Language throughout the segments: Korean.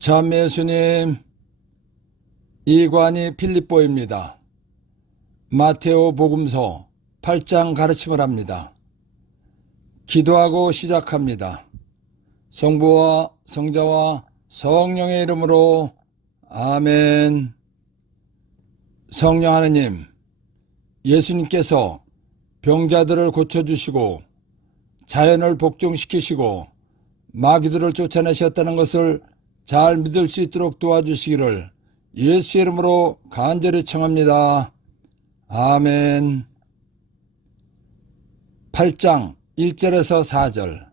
참 예수님, 이관이 필립보입니다. 마테오 복음서 8장 가르침을 합니다. 기도하고 시작합니다. 성부와 성자와 성령의 이름으로 아멘. 성령 하느님, 예수님께서 병자들을 고쳐주시고 자연을 복종시키시고 마귀들을 쫓아내셨다는 것을 잘 믿을 수 있도록 도와주시기를 예수의 이름으로 간절히 청합니다. 아멘. 8장 1절에서 4절.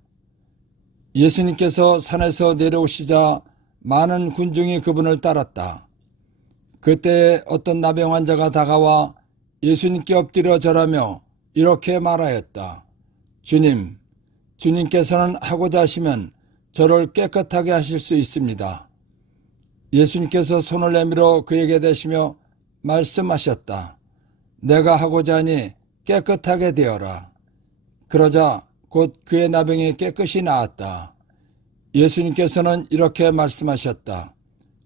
예수님께서 산에서 내려오시자 많은 군중이 그분을 따랐다. 그때 어떤 나병 환자가 다가와 예수님께 엎드려 절하며 이렇게 말하였다. 주님, 주님께서는 하고자 하시면 저를 깨끗하게 하실 수 있습니다. 예수님께서 손을 내밀어 그에게 대시며 말씀하셨다. 내가 하고자 하니 깨끗하게 되어라. 그러자 곧 그의 나병이 깨끗이 나았다. 예수님께서는 이렇게 말씀하셨다.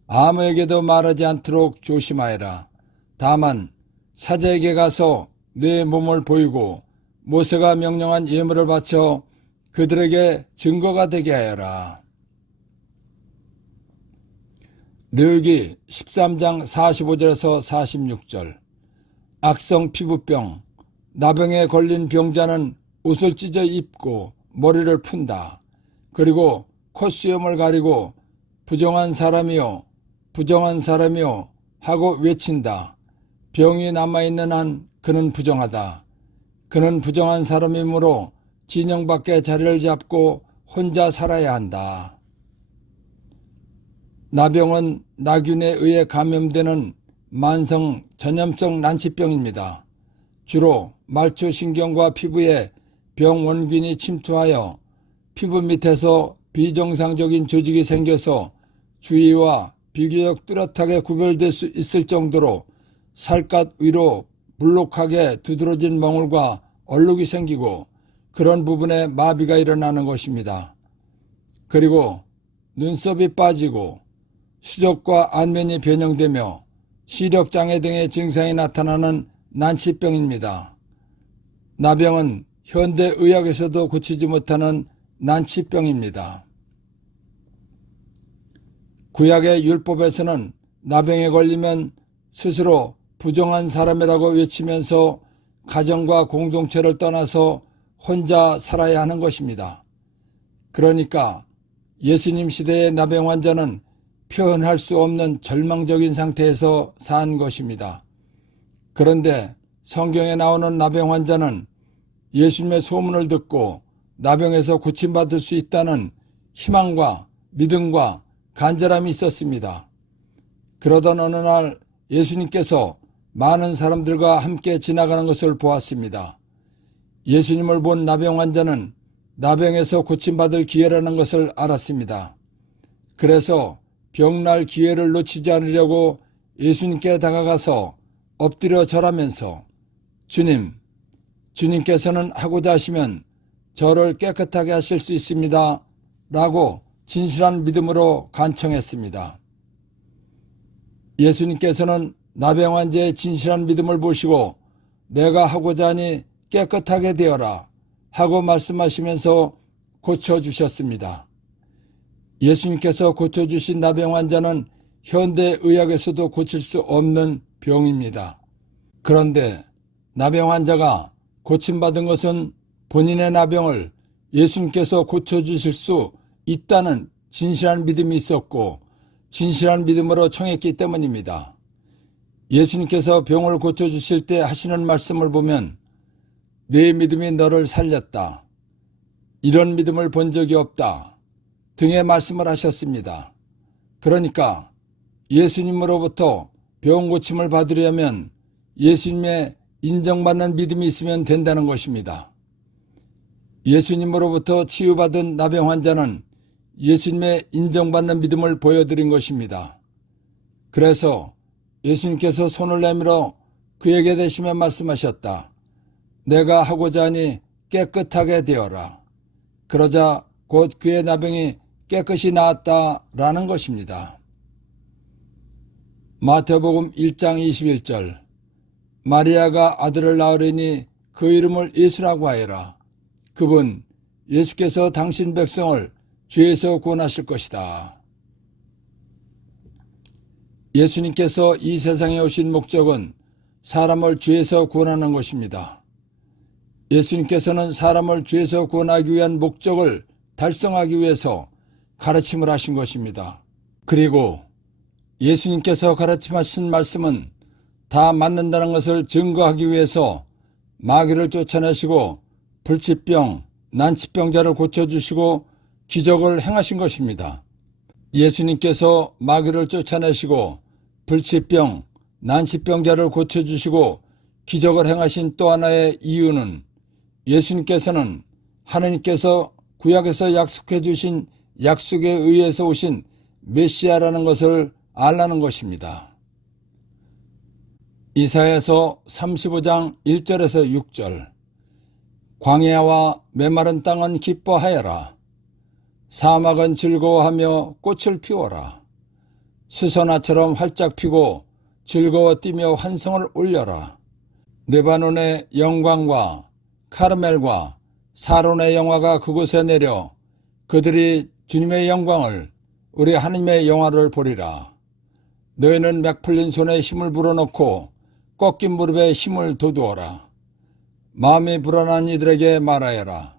아무에게도 말하지 않도록 조심하여라. 다만 사제에게 가서 네 몸을 보이고 모세가 명령한 예물을 바쳐 그들에게 증거가 되게 하여라. 레위기 13장 45절에서 46절. 악성 피부병, 나병에 걸린 병자는 옷을 찢어 입고 머리를 푼다. 그리고 콧수염을 가리고 부정한 사람이요 하고 외친다. 병이 남아있는 한 그는 부정하다. 그는 부정한 사람이므로 진영 밖에 자리를 잡고 혼자 살아야 한다. 나병은 나균에 의해 감염되는 만성 전염성 난치병입니다. 주로 말초신경과 피부에 병원균이 침투하여 피부 밑에서 비정상적인 조직이 생겨서 주위와 비교적 뚜렷하게 구별될 수 있을 정도로 살갗 위로 불룩하게 두드러진 멍울과 얼룩이 생기고 그런 부분에 마비가 일어나는 것입니다. 그리고 눈썹이 빠지고 수족과 안면이 변형되며 시력장애 등의 증상이 나타나는 난치병입니다. 나병은 현대의학에서도 고치지 못하는 난치병입니다. 구약의 율법에서는 나병에 걸리면 스스로 부정한 사람이라고 외치면서 가정과 공동체를 떠나서 혼자 살아야 하는 것입니다. 그러니까 예수님 시대의 나병 환자는 표현할 수 없는 절망적인 상태에서 산 것입니다. 그런데 성경에 나오는 나병 환자는 예수님의 소문을 듣고 나병에서 고침받을 수 있다는 희망과 믿음과 간절함이 있었습니다. 그러던 어느 날 예수님께서 많은 사람들과 함께 지나가는 것을 보았습니다. 예수님을 본 나병 환자는 나병에서 고침받을 기회라는 것을 알았습니다. 그래서 병날 기회를 놓치지 않으려고 예수님께 다가가서 엎드려 절하면서 주님께서는 하고자 하시면 저를 깨끗하게 하실 수 있습니다. 라고 진실한 믿음으로 간청했습니다. 예수님께서는 나병 환자의 진실한 믿음을 보시고 내가 하고자 하니 깨끗하게 되어라 하고 말씀하시면서 고쳐주셨습니다. 예수님께서 고쳐주신 나병 환자는 현대의학에서도 고칠 수 없는 병입니다. 그런데 나병 환자가 고침받은 것은 본인의 나병을 예수님께서 고쳐주실 수 있다는 진실한 믿음이 있었고 진실한 믿음으로 청했기 때문입니다. 예수님께서 병을 고쳐주실 때 하시는 말씀을 보면 네 믿음이 너를 살렸다. 이런 믿음을 본 적이 없다. 등의 말씀을 하셨습니다. 그러니까 예수님으로부터 병 고침을 받으려면 예수님의 인정받는 믿음이 있으면 된다는 것입니다. 예수님으로부터 치유받은 나병 환자는 예수님의 인정받는 믿음을 보여드린 것입니다. 그래서 예수님께서 손을 내밀어 그에게 대시며 말씀하셨다. 내가 하고자 하니 깨끗하게 되어라. 그러자 곧 그의 나병이 깨끗이 나았다라는 것입니다. 마태복음 1장 21절 마리아가 아들을 낳으리니 그 이름을 예수라고 하여라. 그분 예수께서 당신 백성을 죄에서 구원하실 것이다. 예수님께서 이 세상에 오신 목적은 사람을 죄에서 구원하는 것입니다. 예수님께서는 사람을 죄에서 구원하기 위한 목적을 달성하기 위해서 가르침을 하신 것입니다. 그리고 예수님께서 가르침하신 말씀은 다 맞는다는 것을 증거하기 위해서 마귀를 쫓아내시고 불치병, 난치병자를 고쳐주시고 기적을 행하신 것입니다. 예수님께서 마귀를 쫓아내시고 불치병, 난치병자를 고쳐주시고 기적을 행하신 또 하나의 이유는 예수님께서는 하느님께서 구약에서 약속해 주신 약속에 의해서 오신 메시아라는 것을 알라는 것입니다. 이사야서 35장 1절에서 6절 광야와 메마른 땅은 기뻐하여라. 사막은 즐거워하며 꽃을 피워라. 수선화처럼 활짝 피고 즐거워 뛰며 환성을 올려라. 레바논의 영광과 카르멜과 사론의 영화가 그곳에 내려 그들이 주님의 영광을 우리 하나님의 영화를 보리라. 너희는 맥 풀린 손에 힘을 불어넣고 꺾인 무릎에 힘을 돋우어라. 마음이 불안한 이들에게 말하여라.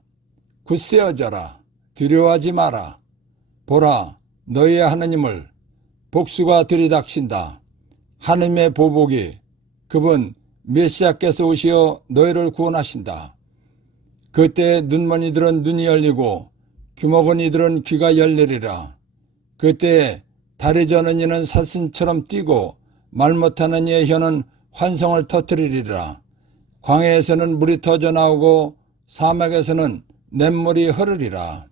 굳세어져라. 두려워하지 마라. 보라, 너희의 하나님을 복수가 들이닥친다. 하나님의 보복이 그분 메시아께서 오시어 너희를 구원하신다. 그때 눈먼이들은 눈이 열리고 귀먹은 이들은 귀가 열리리라. 그때 다리 저는 이는 사슴처럼 뛰고 말 못하는 이의 혀는 환성을 터뜨리리라. 광야에서는 물이 터져 나오고 사막에서는 냇물이 흐르리라.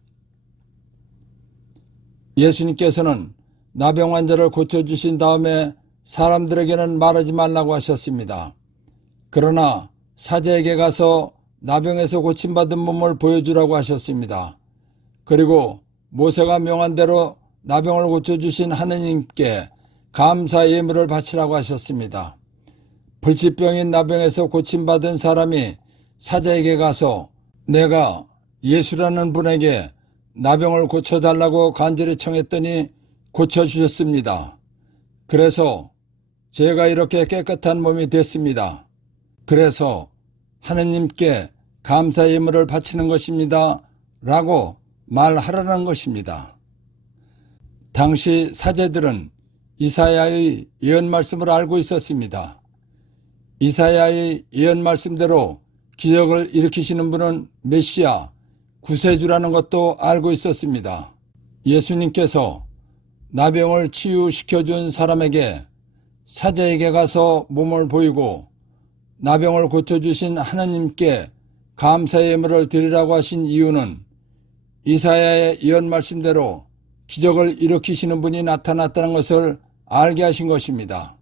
예수님께서는 나병 환자를 고쳐주신 다음에 사람들에게는 말하지 말라고 하셨습니다. 그러나 사제에게 가서 나병에서 고침받은 몸을 보여주라고 하셨습니다. 그리고 모세가 명한 대로 나병을 고쳐주신 하느님께 감사 예물을 바치라고 하셨습니다. 불치병인 나병에서 고침받은 사람이 사제에게 가서 내가 예수라는 분에게 나병을 고쳐달라고 간절히 청했더니 고쳐주셨습니다. 그래서 제가 이렇게 깨끗한 몸이 됐습니다. 그래서 하느님께 감사 예물을 바치는 것입니다. 라고 말하라는 것입니다. 당시 사제들은 이사야의 예언 말씀을 알고 있었습니다. 이사야의 예언 말씀대로 기적을 일으키시는 분은 메시아, 구세주라는 것도 알고 있었습니다. 예수님께서 나병을 치유시켜준 사람에게 사제에게 가서 몸을 보이고 나병을 고쳐주신 하나님께 감사의 예물을 드리라고 하신 이유는 이사야의 예언 말씀대로 기적을 일으키시는 분이 나타났다는 것을 알게 하신 것입니다.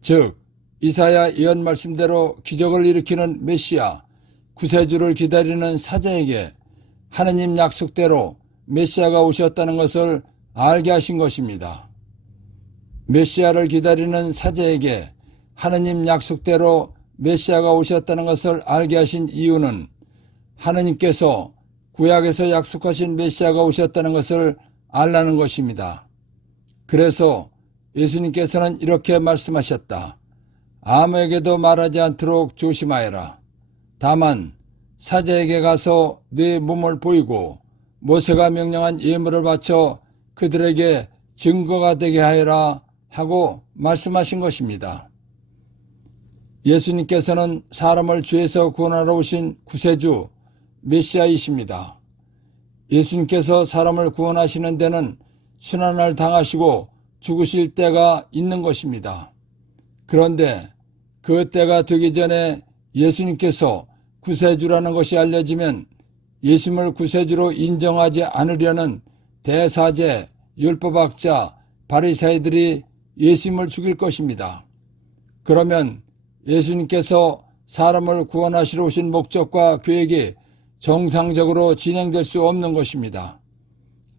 즉 이사야 예언 말씀대로 기적을 일으키는 메시아, 구세주를 기다리는 사제에게 하느님 약속대로 메시아가 오셨다는 것을 알게 하신 것입니다. 메시아를 기다리는 사제에게 하느님 약속대로 메시아가 오셨다는 것을 알게 하신 이유는 하느님께서 구약에서 약속하신 메시아가 오셨다는 것을 알라는 것입니다. 그래서 예수님께서는 이렇게 말씀하셨다. 아무에게도 말하지 않도록 조심하여라. 다만 사제에게 가서 네 몸을 보이고 모세가 명령한 예물을 바쳐 그들에게 증거가 되게 하여라 하고 말씀하신 것입니다. 예수님께서는 사람을 죄에서 구원하러 오신 구세주 메시아이십니다. 예수님께서 사람을 구원하시는 데는 순환을 당하시고 죽으실 때가 있는 것입니다. 그런데 그 때가 되기 전에 예수님께서 구세주라는 것이 알려지면 예수님을 구세주로 인정하지 않으려는 대사제, 율법학자, 바리새인들이 예수님을 죽일 것입니다. 그러면 예수님께서 사람을 구원하시러 오신 목적과 계획이 정상적으로 진행될 수 없는 것입니다.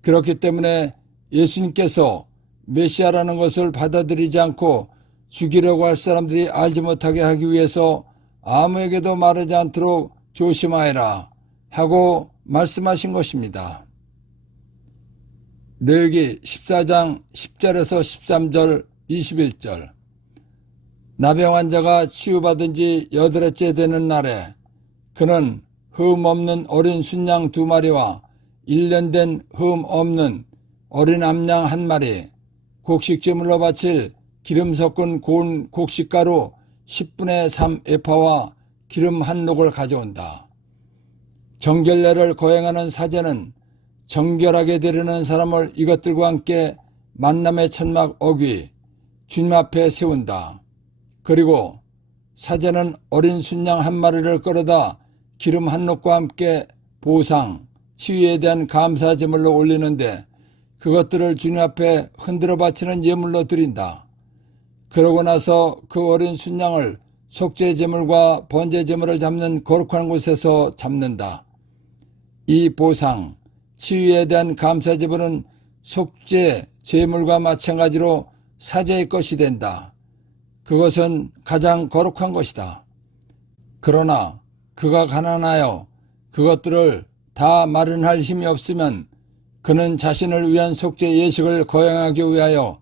그렇기 때문에 예수님께서 메시아라는 것을 받아들이지 않고 죽이려고 할 사람들이 알지 못하게 하기 위해서 아무에게도 말하지 않도록 조심하여라 하고 말씀하신 것입니다. 레위기 14장 10절에서 13절 21절 나병 환자가 치유받은 지 8회째 되는 날에 그는 흠 없는 어린 순양 2마리와 1년 된 흠 없는 어린 암양 1마리, 곡식제물로 바칠 기름 섞은 고운 곡식가루 10분의 3 에파와 기름 1녹을 가져온다. 정결례를 거행하는 사제는 정결하게 되려는 사람을 이것들과 함께 만남의 천막 어귀 주님 앞에 세운다. 그리고 사제는 어린 순양 1마리를 끌어다 기름 1녹과 함께 보상, 치유에 대한 감사 제물로 올리는데 그것들을 주님 앞에 흔들어 바치는 예물로 드린다. 그러고 나서 그 어린 순양을 속죄 제물과 번제 제물을 잡는 거룩한 곳에서 잡는다. 이 보상, 치유에 대한 감사 제물은 속죄 제물과 마찬가지로 사제의 것이 된다. 그것은 가장 거룩한 것이다. 그러나 그가 가난하여 그것들을 다 마련할 힘이 없으면 그는 자신을 위한 속죄 예식을 거행하기 위하여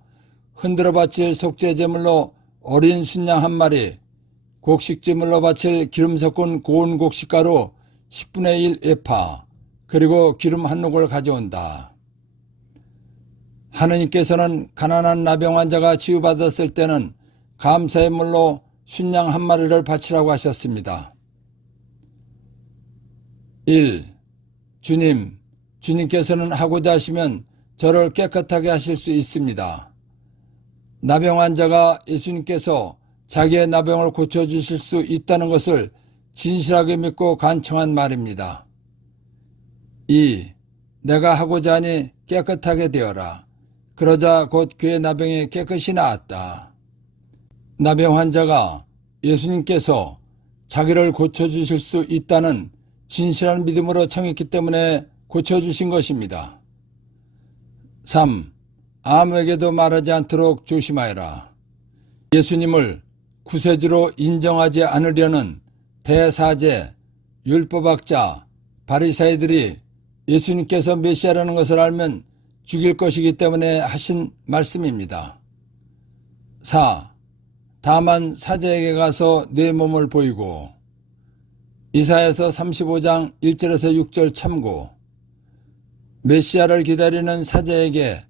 흔들어 바칠 속죄 제물로 어린 순양 1마리, 곡식 제물로 바칠 기름 섞은 고운 곡식가루 10분의 1 에파, 그리고 기름 1녹을 가져온다. 하느님께서는 가난한 나병 환자가 치유받았을 때는 감사의 물로 순양 1마리를 바치라고 하셨습니다. 1. 주님께서는 하고자 하시면 저를 깨끗하게 하실 수 있습니다. 나병 환자가 예수님께서 자기의 나병을 고쳐주실 수 있다는 것을 진실하게 믿고 간청한 말입니다. 2. 내가 하고자 하니 깨끗하게 되어라. 그러자 곧 그의 나병이 깨끗이 나았다. 나병 환자가 예수님께서 자기를 고쳐주실 수 있다는 진실한 믿음으로 청했기 때문에 고쳐주신 것입니다. 3. 아무에게도 말하지 않도록 조심하여라. 예수님을 구세주로 인정하지 않으려는 대사제, 율법학자, 바리사이들이 예수님께서 메시아라는 것을 알면 죽일 것이기 때문에 하신 말씀입니다. 4. 다만 사제에게 가서 내 몸을 보이고 이사야서 35장 1절에서 6절 참고 메시아를 기다리는 사제에게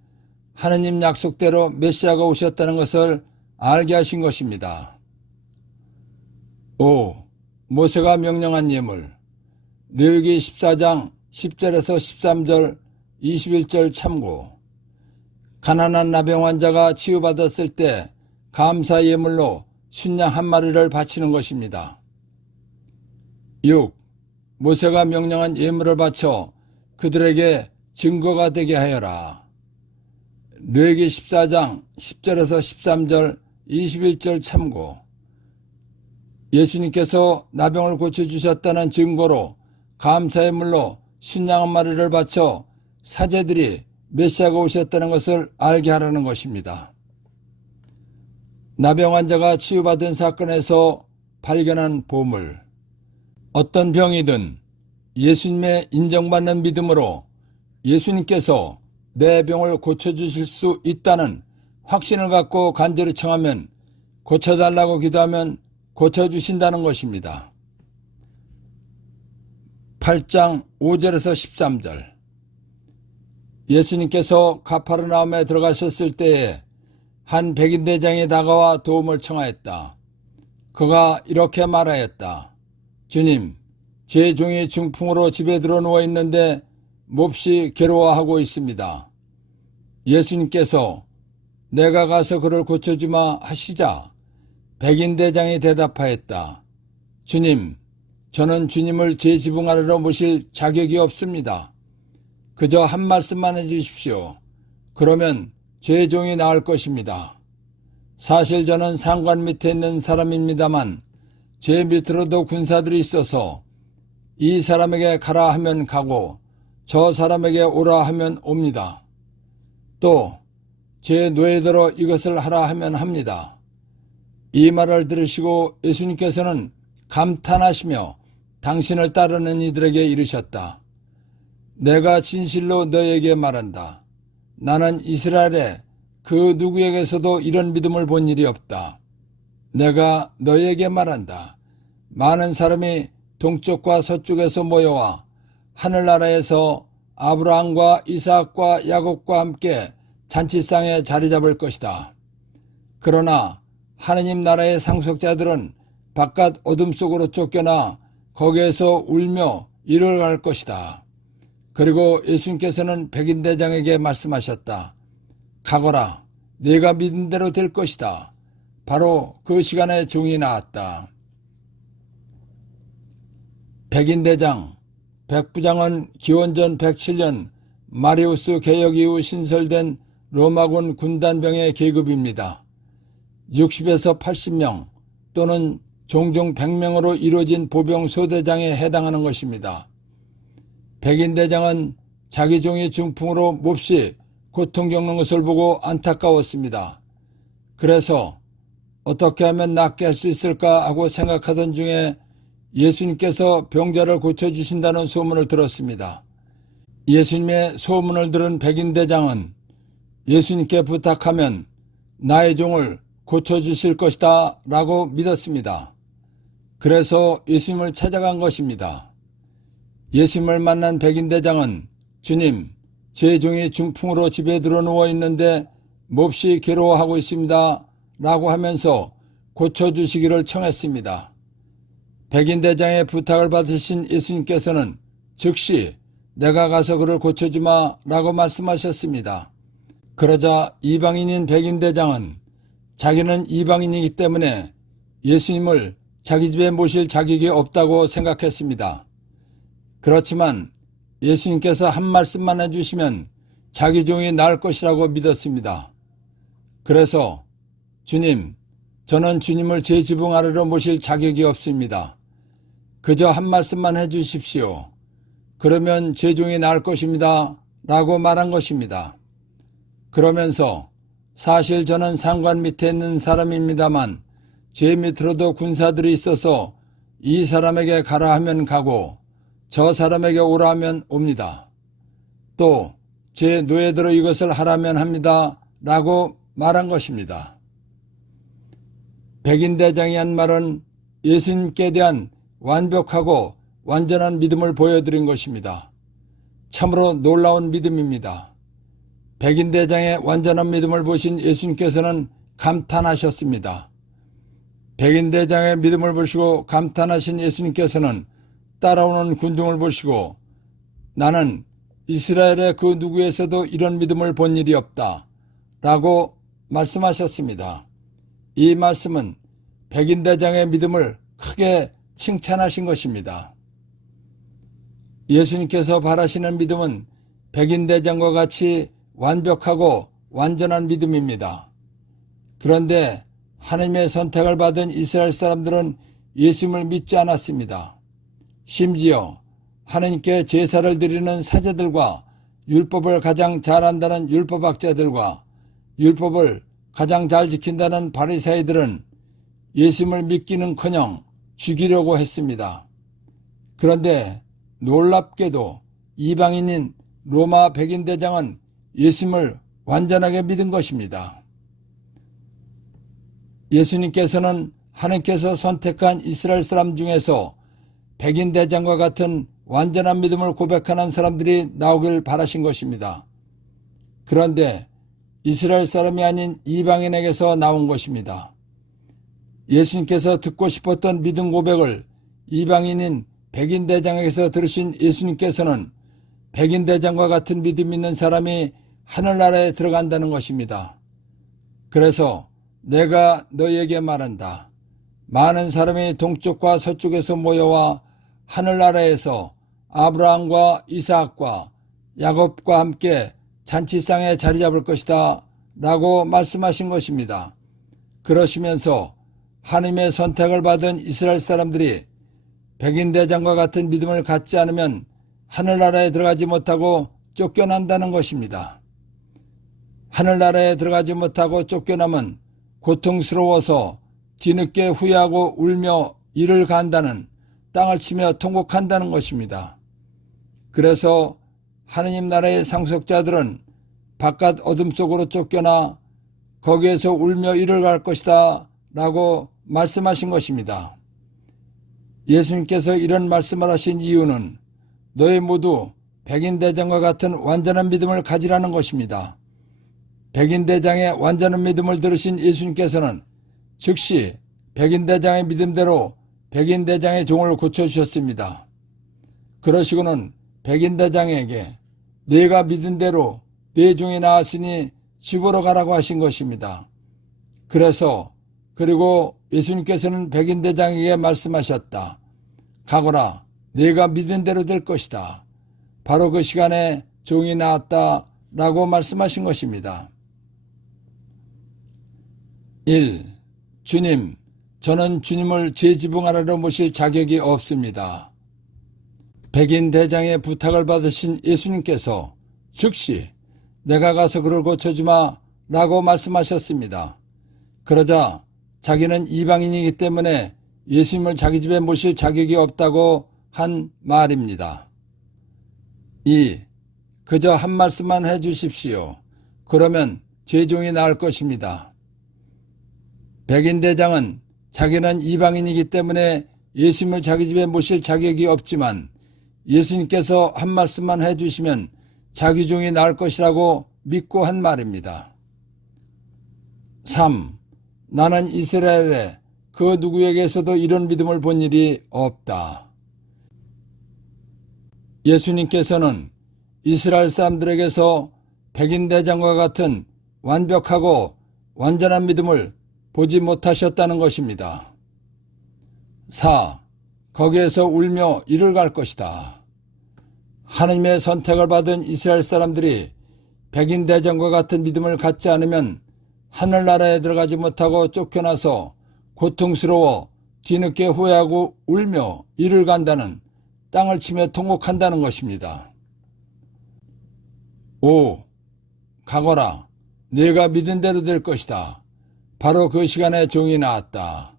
하느님 약속대로 메시아가 오셨다는 것을 알게 하신 것입니다. 5. 모세가 명령한 예물 레위기 14장 10절에서 13절 21절 참고 가난한 나병 환자가 치유받았을 때 감사 예물로 순양 1마리를 바치는 것입니다. 6. 모세가 명령한 예물을 바쳐 그들에게 증거가 되게 하여라. 레위기 14장 10절에서 13절 21절 참고 예수님께서 나병을 고쳐주셨다는 증거로 감사의 물로 순양 1마리를 바쳐 사제들이 메시아가 오셨다는 것을 알게 하라는 것입니다. 나병 환자가 치유받은 사건에서 발견한 보물 어떤 병이든 예수님의 인정받는 믿음으로 예수님께서 내 병을 고쳐주실 수 있다는 확신을 갖고 간절히 청하면 고쳐달라고 기도하면 고쳐주신다는 것입니다. 8장 5절에서 13절 예수님께서 가파르나움에 들어가셨을 때에 한 백인대장이 다가와 도움을 청하였다. 그가 이렇게 말하였다. 주님, 제 종이 중풍으로 집에 들어 누워 있는데 몹시 괴로워하고 있습니다. 예수님께서 내가 가서 그를 고쳐주마 하시자 백인대장이 대답하였다. 주님, 저는 주님을 제 지붕 아래로 모실 자격이 없습니다. 그저 한 말씀만 해주십시오. 그러면 제 종이 나을 것입니다. 사실 저는 상관 밑에 있는 사람입니다만 제 밑으로도 군사들이 있어서 이 사람에게 가라 하면 가고 저 사람에게 오라 하면 옵니다. 또 제 노예대로 이것을 하라 하면 합니다. 이 말을 들으시고 예수님께서는 감탄하시며 당신을 따르는 이들에게 이르셨다. 내가 진실로 너에게 말한다. 나는 이스라엘에 그 누구에게서도 이런 믿음을 본 일이 없다. 내가 너에게 말한다. 많은 사람이 동쪽과 서쪽에서 모여와 하늘나라에서 아브라함과 이삭과 야곱과 함께 잔치상에 자리 잡을 것이다. 그러나 하느님 나라의 상속자들은 바깥 어둠 속으로 쫓겨나 거기에서 울며 이르갈 것이다. 그리고 예수님께서는 백인대장에게 말씀하셨다. 가거라. 네가 믿은 대로 될 것이다. 바로 그 시간에 종이 나왔다. 백인대장, 백부장은 기원전 107년 마리우스 개혁 이후 신설된 로마군 군단병의 계급입니다. 60에서 80명 또는 종종 100명으로 이루어진 보병 소대장에 해당하는 것입니다. 백인대장은 자기 종이 중풍으로 몹시 고통 겪는 것을 보고 안타까웠습니다. 그래서 어떻게 하면 낫게 할 수 있을까 하고 생각하던 중에 예수님께서 병자를 고쳐주신다는 소문을 들었습니다. 예수님의 소문을 들은 백인대장은 예수님께 부탁하면 나의 종을 고쳐주실 것이다 라고 믿었습니다. 그래서 예수님을 찾아간 것입니다. 예수님을 만난 백인대장은 주님, 제 종이 중풍으로 집에 들어 누워 있는데 몹시 괴로워하고 있습니다 라고 하면서 고쳐주시기를 청했습니다. 백인대장의 부탁을 받으신 예수님께서는 즉시 내가 가서 그를 고쳐주마 라고 말씀하셨습니다. 그러자 이방인인 백인대장은 자기는 이방인이기 때문에 예수님을 자기 집에 모실 자격이 없다고 생각했습니다. 그렇지만 예수님께서 한 말씀만 해주시면 자기 종이 나을 것이라고 믿었습니다. 그래서 주님, 저는 주님을 제 지붕 아래로 모실 자격이 없습니다. 그저 한 말씀만 해주십시오. 그러면 제 종이 나을 것입니다. 라고 말한 것입니다. 그러면서 사실 저는 상관 밑에 있는 사람입니다만 제 밑으로도 군사들이 있어서 이 사람에게 가라 하면 가고 저 사람에게 오라 하면 옵니다. 또 제 노예대로 이것을 하라면 합니다. 라고 말한 것입니다. 백인대장이 한 말은 예수님께 대한 완벽하고 완전한 믿음을 보여드린 것입니다. 참으로 놀라운 믿음입니다. 백인대장의 완전한 믿음을 보신 예수님께서는 감탄하셨습니다. 백인대장의 믿음을 보시고 감탄하신 예수님께서는 따라오는 군중을 보시고 나는 이스라엘의 그 누구에서도 이런 믿음을 본 일이 없다 라고 말씀하셨습니다. 이 말씀은 백인대장의 믿음을 크게 칭찬하신 것입니다. 예수님께서 바라시는 믿음은 백인대장과 같이 완벽하고 완전한 믿음입니다. 그런데 하나님의 선택을 받은 이스라엘 사람들은 예수님을 믿지 않았습니다. 심지어 하나님께 제사를 드리는 사제들과 율법을 가장 잘한다는 율법학자들과 율법을 가장 잘 지킨다는 바리새인들은 예수님을 믿기는커녕 죽이려고 했습니다. 그런데 놀랍게도 이방인인 로마 백인대장은 예수님을 완전하게 믿은 것입니다. 예수님께서는 하나님께서 선택한 이스라엘 사람 중에서 백인대장과 같은 완전한 믿음을 고백하는 사람들이 나오길 바라신 것입니다. 그런데 이스라엘 사람이 아닌 이방인에게서 나온 것입니다. 예수님께서 듣고 싶었던 믿음 고백을 이방인인 백인대장에게서 들으신 예수님께서는 백인대장과 같은 믿음 있는 사람이 하늘나라에 들어간다는 것입니다. 그래서 내가 너희에게 말한다. 많은 사람이 동쪽과 서쪽에서 모여와 하늘나라에서 아브라함과 이삭과 야곱과 함께 잔치상에 자리 잡을 것이다 라고 말씀하신 것입니다. 그러시면서 하나님의 선택을 받은 이스라엘 사람들이 백인대장과 같은 믿음을 갖지 않으면 하늘나라에 들어가지 못하고 쫓겨난다는 것입니다. 하늘나라에 들어가지 못하고 쫓겨나면 고통스러워서 뒤늦게 후회하고 울며 이를 간다는, 땅을 치며 통곡한다는 것입니다. 그래서 하느님 나라의 상속자들은 바깥 어둠 속으로 쫓겨나 거기에서 울며 이를 갈 것이다 라고 말씀하신 것입니다. 예수님께서 이런 말씀을 하신 이유는 너희 모두 백인대장과 같은 완전한 믿음을 가지라는 것입니다. 백인대장의 완전한 믿음을 들으신 예수님께서는 즉시 백인대장의 믿음대로 백인대장의 종을 고쳐주셨습니다. 그러시고는 백인대장에게 네가 믿은 대로 네 종이 나았으니 집으로 가라고 하신 것입니다. 그리고 예수님께서는 백인대장에게 말씀하셨다. 가거라, 네가 믿은 대로 될 것이다. 바로 그 시간에 종이 나았다 라고 말씀하신 것입니다. 1. 주님, 저는 주님을 제 지붕 아래로 모실 자격이 없습니다. 백인대장의 부탁을 받으신 예수님께서 즉시 내가 가서 그를 고쳐주마 라고 말씀하셨습니다. 그러자 자기는 이방인이기 때문에 예수님을 자기 집에 모실 자격이 없다고 한 말입니다. 2. 그저 한 말씀만 해주십시오. 그러면 제 종이 나을 것입니다. 백인대장은 자기는 이방인이기 때문에 예수님을 자기 집에 모실 자격이 없지만 예수님께서 한 말씀만 해주시면 자기 종이 나을 것이라고 믿고 한 말입니다. 3. 나는 이스라엘에 그 누구에게서도 이런 믿음을 본 일이 없다. 예수님께서는 이스라엘 사람들에게서 백인대장과 같은 완벽하고 완전한 믿음을 보지 못하셨다는 것입니다. 4. 거기에서 울며 이를 갈 것이다. 하나님의 선택을 받은 이스라엘 사람들이 백인대장과 같은 믿음을 갖지 않으면 하늘나라에 들어가지 못하고 쫓겨나서 고통스러워 뒤늦게 후회하고 울며 이를 간다는, 땅을 치며 통곡한다는 것입니다. 5. 가거라, 네가 믿은 대로 될 것이다. 바로 그 시간에 종이 나았다.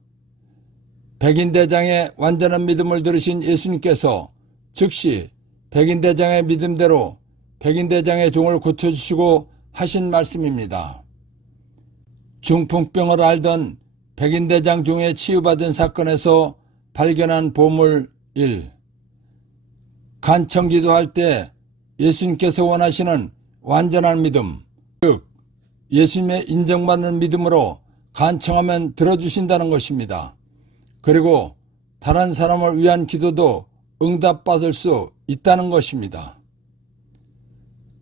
백인대장의 완전한 믿음을 들으신 예수님께서 즉시 백인대장의 믿음대로 백인대장의 종을 고쳐주시고 하신 말씀입니다. 중풍병을 앓던 백인대장 종에 치유받은 사건에서 발견한 보물 1. 간청기도할 때 예수님께서 원하시는 완전한 믿음, 즉 예수님의 인정받는 믿음으로 간청하면 들어주신다는 것입니다. 그리고 다른 사람을 위한 기도도 응답받을 수 있다는 것입니다.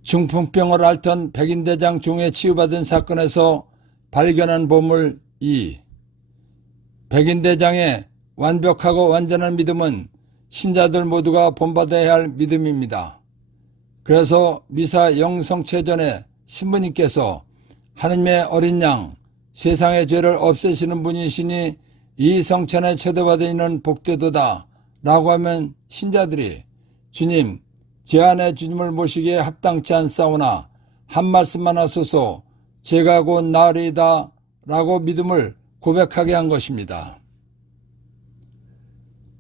중풍병을 앓던 백인대장 종에 치유받은 사건에서 발견한 보물 2. 백인대장의 완벽하고 완전한 믿음은 신자들 모두가 본받아야 할 믿음입니다. 그래서 미사 영성체 전에 신부님께서 하느님의 어린 양, 세상의 죄를 없애시는 분이시니 이 성천에 초대받아 있는 복되도다 라고 하면 신자들이 주님, 제 안에 주님을 모시기에 합당치 않사오나 한 말씀만 하소서 제가 곧 나으리이다 라고 믿음을 고백하게 한 것입니다.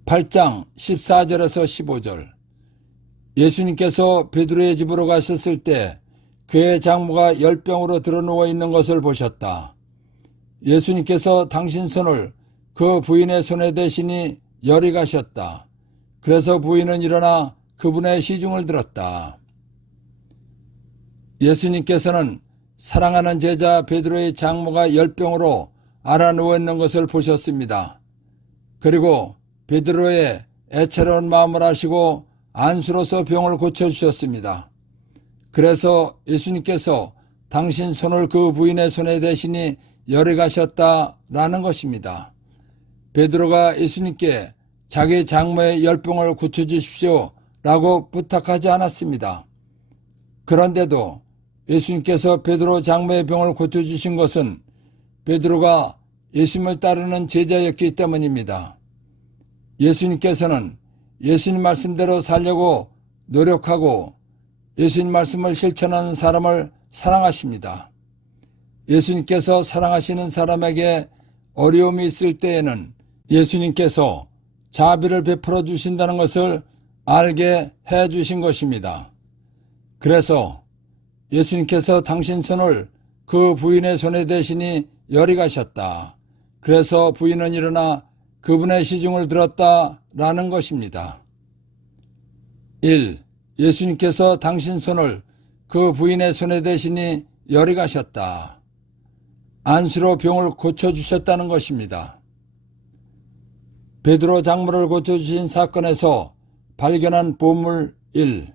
8장 14절에서 15절. 예수님께서 베드로의 집으로 가셨을 때 그의 장모가 열병으로 드러누워 있는 것을 보셨다. 예수님께서 당신 손을 그 부인의 손에 대시니 열이 가셨다. 그래서 부인은 일어나 그분의 시중을 들었다. 예수님께서는 사랑하는 제자 베드로의 장모가 열병으로 앓아 누워 있는 것을 보셨습니다. 그리고 베드로의 애처로운 마음을 아시고 안수로서 병을 고쳐주셨습니다. 그래서 예수님께서 당신 손을 그 부인의 손에 대시니 열이 가셨다라는 것입니다. 베드로가 예수님께 자기 장모의 열병을 고쳐주십시오 라고 부탁하지 않았습니다. 그런데도 예수님께서 베드로 장모의 병을 고쳐주신 것은 베드로가 예수님을 따르는 제자였기 때문입니다. 예수님께서는 예수님 말씀대로 살려고 노력하고 예수님 말씀을 실천하는 사람을 사랑하십니다. 예수님께서 사랑하시는 사람에게 어려움이 있을 때에는 예수님께서 자비를 베풀어 주신다는 것을 알게 해 주신 것입니다. 그래서 예수님께서 당신 손을 그 부인의 손에 대시니 열이 가셨다. 그래서 부인은 일어나 그분의 시중을 들었다라는 것입니다. 1. 예수님께서 당신 손을 그 부인의 손에 대시니 열이 가셨다. 안수로 병을 고쳐주셨다는 것입니다. 베드로 장모를 고쳐주신 사건에서 발견한 보물 1.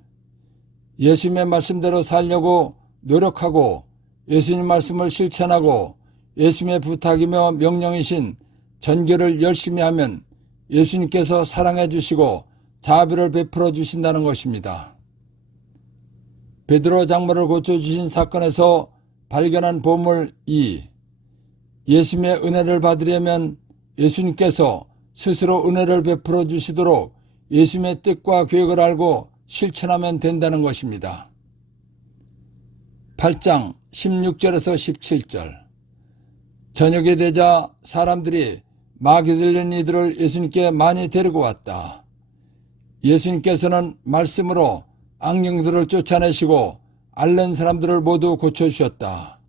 예수님의 말씀대로 살려고 노력하고 예수님 말씀을 실천하고 예수님의 부탁이며 명령이신 전교를 열심히 하면 예수님께서 사랑해 주시고 자비를 베풀어 주신다는 것입니다. 베드로 장모를 고쳐주신 사건에서 발견한 보물 2. 예수님의 은혜를 받으려면 예수님께서 스스로 은혜를 베풀어 주시도록 예수님의 뜻과 계획을 알고 실천하면 된다는 것입니다. 8장 16절에서 17절. 저녁이 되자 사람들이 마귀 들린 이들을 예수님께 많이 데리고 왔다. 예수님께서는 말씀으로 악령들을 쫓아내시고 앓는 사람들을 모두 고쳐주셨다.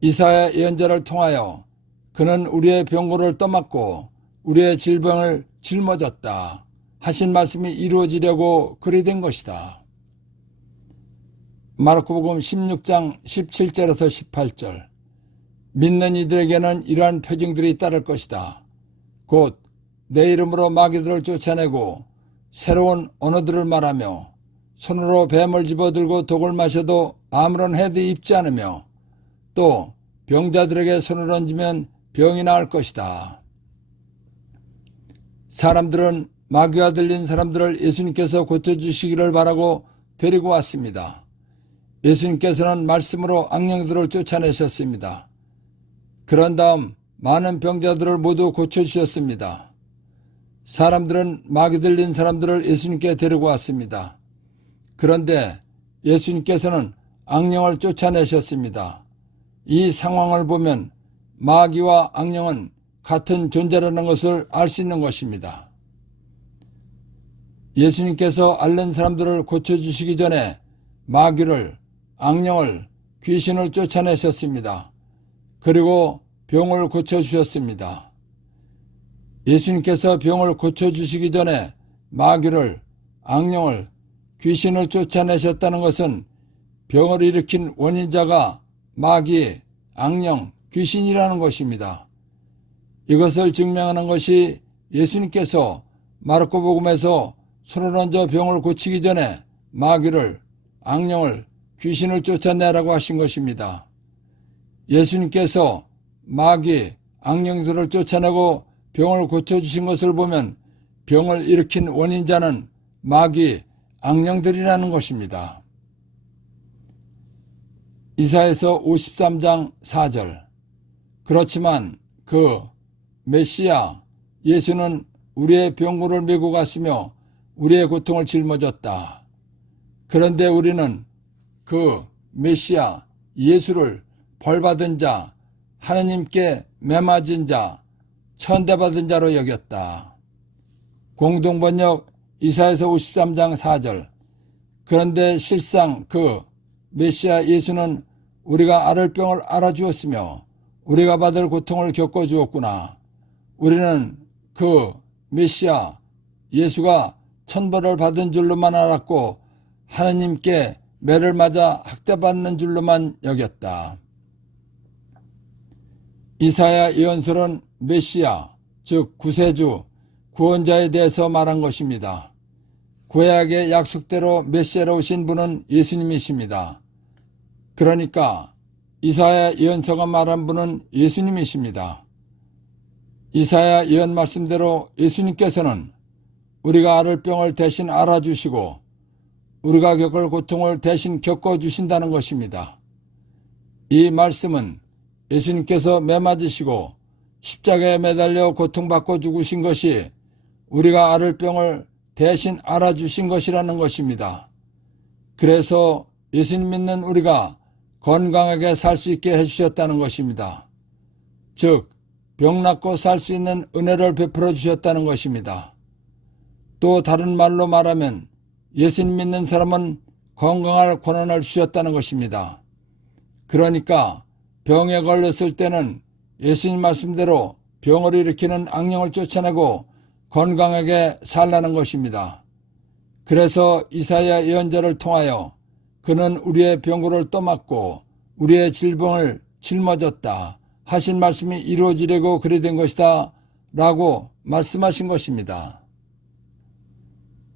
이사야 예언자를 통하여 그는 우리의 병고를 떠맡고 우리의 질병을 짊어졌다 하신 말씀이 이루어지려고 그리 된 것이다. 마르코복음 16장 17절에서 18절. 믿는 이들에게는 이러한 표징들이 따를 것이다. 곧 내 이름으로 마귀들을 쫓아내고 새로운 언어들을 말하며 손으로 뱀을 집어들고 독을 마셔도 아무런 해도 입지 않으며 또 병자들에게 손을 얹으면 병이 나을 것이다. 사람들은 마귀가 들린 사람들을 예수님께서 고쳐주시기를 바라고 데리고 왔습니다. 예수님께서는 말씀으로 악령들을 쫓아내셨습니다. 그런 다음 많은 병자들을 모두 고쳐주셨습니다. 사람들은 마귀 들린 사람들을 예수님께 데리고 왔습니다. 그런데 예수님께서는 악령을 쫓아내셨습니다. 이 상황을 보면 마귀와 악령은 같은 존재라는 것을 알 수 있는 것입니다. 예수님께서 앓는 사람들을 고쳐주시기 전에 마귀를, 악령을, 귀신을 쫓아내셨습니다. 그리고 병을 고쳐주셨습니다. 예수님께서 병을 고쳐주시기 전에 마귀를, 악령을, 귀신을 쫓아내셨다는 것은 병을 일으킨 원인자가 마귀, 악령, 귀신이라는 것입니다. 이것을 증명하는 것이 예수님께서 마르코복음에서 손을 얹어 병을 고치기 전에 마귀를, 악령을, 귀신을 쫓아내라고 하신 것입니다. 예수님께서 마귀, 악령들을 쫓아내고 병을 고쳐주신 것을 보면 병을 일으킨 원인자는 마귀, 악령들이라는 것입니다. 이사야서 53장 4절. 그렇지만 그 메시아 예수는 우리의 병고를 메고 갔으며 우리의 고통을 짊어졌다. 그런데 우리는 그 메시아 예수를 벌받은 자, 하느님께 매맞은 자, 천대받은 자로 여겼다. 공동번역 이사야서 53장 4절. 그런데 실상 그 메시아 예수는 우리가 앓을 병을 알아주었으며 우리가 받을 고통을 겪어주었구나. 우리는 그 메시아 예수가 천벌을 받은 줄로만 알았고 하느님께 매를 맞아 학대받는 줄로만 여겼다. 이사야 예언서는 메시아, 즉 구세주, 구원자에 대해서 말한 것입니다. 구약의 약속대로 메시아로 오신 분은 예수님이십니다. 그러니까 이사야 예언서가 말한 분은 예수님이십니다. 이사야 예언 말씀대로 예수님께서는 우리가 앓을 병을 대신 알아주시고 우리가 겪을 고통을 대신 겪어주신다는 것입니다. 이 말씀은 예수님께서 매맞으시고 십자가에 매달려 고통받고 죽으신 것이 우리가 앓을 병을 대신 알아주신 것이라는 것입니다. 그래서 예수님 믿는 우리가 건강하게 살 수 있게 해주셨다는 것입니다. 즉, 병 낫고 살 수 있는 은혜를 베풀어 주셨다는 것입니다. 또 다른 말로 말하면 예수님 믿는 사람은 건강할 권한을 주셨다는 것입니다. 그러니까 병에 걸렸을 때는 예수님 말씀대로 병을 일으키는 악령을 쫓아내고 건강하게 살라는 것입니다. 그래서 이사야 예언자를 통하여 그는 우리의 병고를 떠맡고 우리의 질병을 짊어졌다 하신 말씀이 이루어지려고 그리 된 것이다 라고 말씀하신 것입니다.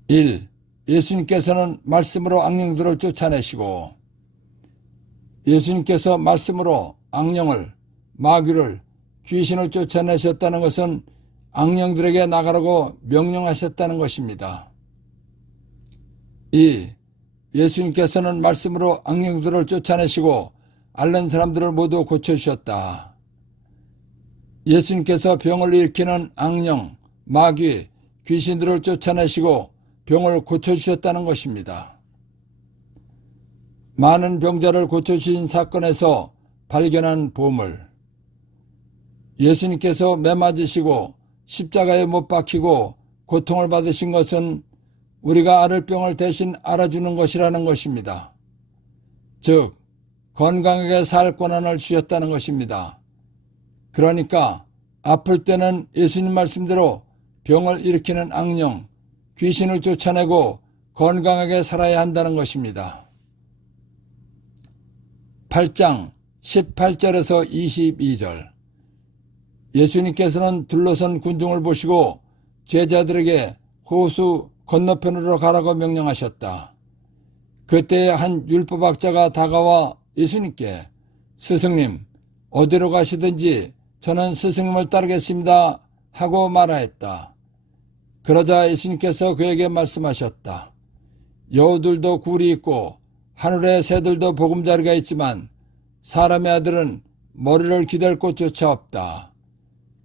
1. 예수님께서는 말씀으로 악령들을 쫓아내시고, 예수님께서 말씀으로 악령을, 마귀를, 귀신을 쫓아내셨다는 것은 악령들에게 나가라고 명령하셨다는 것입니다. 2. 예수님께서는 말씀으로 악령들을 쫓아내시고 앓는 사람들을 모두 고쳐주셨다. 예수님께서 병을 일으키는 악령, 마귀, 귀신들을 쫓아내시고 병을 고쳐주셨다는 것입니다. 많은 병자를 고쳐주신 사건에서 발견한 보물. 예수님께서 매 맞으시고 십자가에 못 박히고 고통을 받으신 것은 우리가 앓을 병을 대신 알아주는 것이라는 것입니다. 즉, 건강하게 살 권한을 주셨다는 것입니다. 그러니까 아플 때는 예수님 말씀대로 병을 일으키는 악령, 귀신을 쫓아내고 건강하게 살아야 한다는 것입니다. 8장 18절에서 22절. 예수님께서는 둘러선 군중을 보시고 제자들에게 호수 건너편으로 가라고 명령하셨다. 그때 한 율법학자가 다가와 예수님께 스승님, 어디로 가시든지 저는 스승님을 따르겠습니다 하고 말하였다. 그러자 예수님께서 그에게 말씀하셨다. 여우들도 굴이 있고 하늘의 새들도 보금자리가 있지만 사람의 아들은 머리를 기댈 곳조차 없다.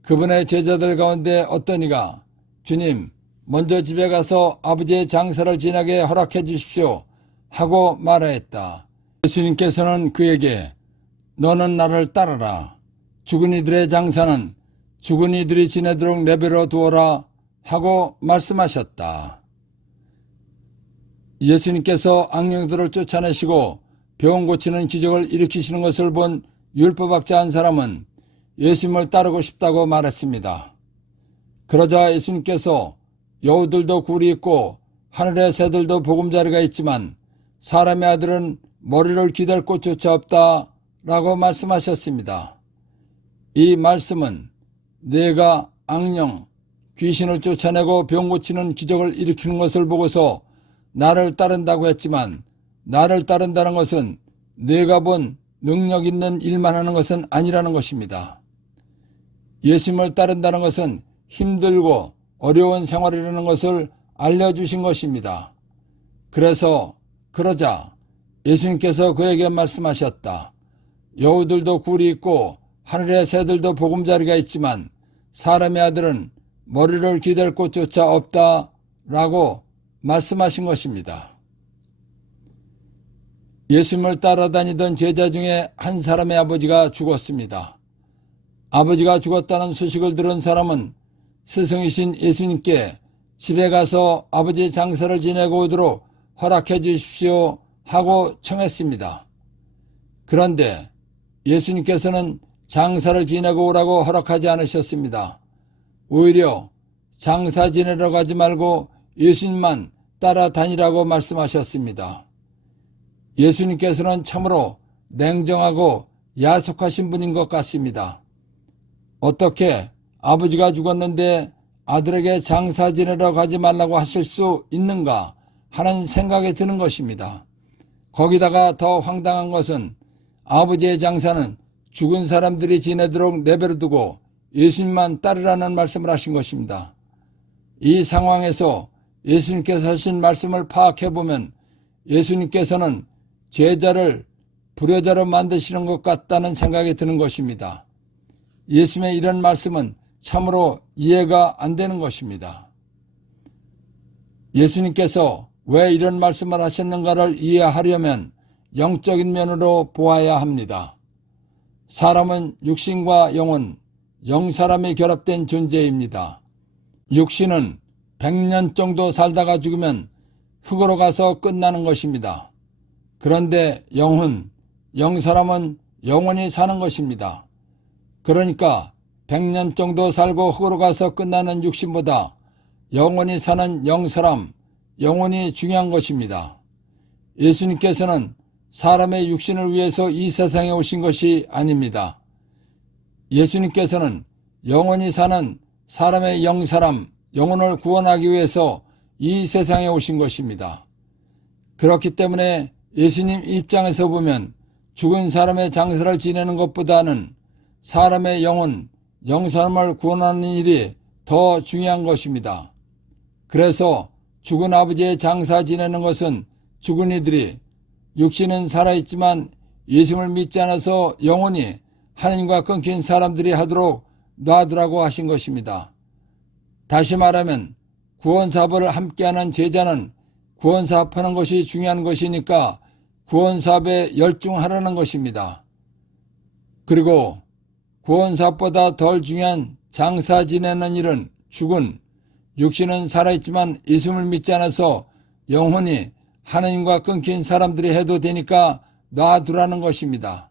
그분의 제자들 가운데 어떤 이가 주님, 먼저 집에 가서 아버지의 장사를 지나게 허락해 주십시오 하고 말하였다. 예수님께서는 그에게 너는 나를 따르라. 죽은 이들의 장사는 죽은 이들이 지내도록 내버려 두어라 하고 말씀하셨다. 예수님께서 악령들을 쫓아내시고 병 고치는 기적을 일으키시는 것을 본 율법학자 한 사람은 예수님을 따르고 싶다고 말했습니다. 그러자 예수님께서 여우들도 굴이 있고 하늘의 새들도 보금자리가 있지만 사람의 아들은 머리를 기댈 곳조차 없다 라고 말씀하셨습니다. 이 말씀은 내가 악령, 귀신을 쫓아내고 병 고치는 기적을 일으키는 것을 보고서 나를 따른다고 했지만 나를 따른다는 것은 내가 본 능력 있는 일만 하는 것은 아니라는 것입니다. 예수님을 따른다는 것은 힘들고 어려운 생활이라는 것을 알려주신 것입니다. 그러자 예수님께서 그에게 말씀하셨다. 여우들도 굴이 있고 하늘의 새들도 보금자리가 있지만 사람의 아들은 머리를 기댈 곳조차 없다 라고 말씀하신 것입니다. 예수님을 따라다니던 제자 중에 한 사람의 아버지가 죽었습니다. 아버지가 죽었다는 소식을 들은 사람은 스승이신 예수님께 집에 가서 아버지의 장사를 지내고 오도록 허락해 주십시오 하고 청했습니다. 그런데 예수님께서는 장사를 지내고 오라고 허락하지 않으셨습니다. 오히려 장사 지내러 가지 말고 예수님만 따라다니라고 말씀하셨습니다. 예수님께서는 참으로 냉정하고 야속하신 분인 것 같습니다. 어떻게 아버지가 죽었는데 아들에게 장사 지내러 가지 말라고 하실 수 있는가 하는 생각이 드는 것입니다. 거기다가 더 황당한 것은 아버지의 장사는 죽은 사람들이 지내도록 내버려두고 예수님만 따르라는 말씀을 하신 것입니다. 이 상황에서 예수님께서 하신 말씀을 파악해보면 예수님께서는 제자를 불효자로 만드시는 것 같다는 생각이 드는 것입니다. 예수님의 이런 말씀은 참으로 이해가 안 되는 것입니다. 예수님께서 왜 이런 말씀을 하셨는가를 이해하려면 영적인 면으로 보아야 합니다. 사람은 육신과 영혼, 영사람이 결합된 존재입니다. 육신은 100년 정도 살다가 죽으면 흙으로 가서 끝나는 것입니다. 그런데 영혼, 영사람은 영원히 사는 것입니다. 그러니까 100년 정도 살고 흙으로 가서 끝나는 육신보다 영원히 사는 영사람, 영혼이 중요한 것입니다. 예수님께서는 사람의 육신을 위해서 이 세상에 오신 것이 아닙니다. 예수님께서는 영원히 사는 사람의 영사람, 영혼을 구원하기 위해서 이 세상에 오신 것입니다. 그렇기 때문에 예수님 입장에서 보면 죽은 사람의 장사를 지내는 것보다는 사람의 영혼, 영사람을 구원하는 일이 더 중요한 것입니다. 그래서 죽은 아버지의 장사 지내는 것은 죽은 이들이 육신은 살아있지만 예수를 믿지 않아서 영원히 하나님과 끊긴 사람들이 하도록 놔두라고 하신 것입니다. 다시 말하면 구원사업을 함께하는 제자는 구원사업하는 것이 중요한 것이니까 구원사업에 열중하라는 것입니다. 그리고 구원사업보다 덜 중요한 장사 지내는 일은 죽은 육신은 살아있지만 예수를 믿지 않아서 영혼이 하나님과 끊긴 사람들이 해도 되니까 놔두라는 것입니다.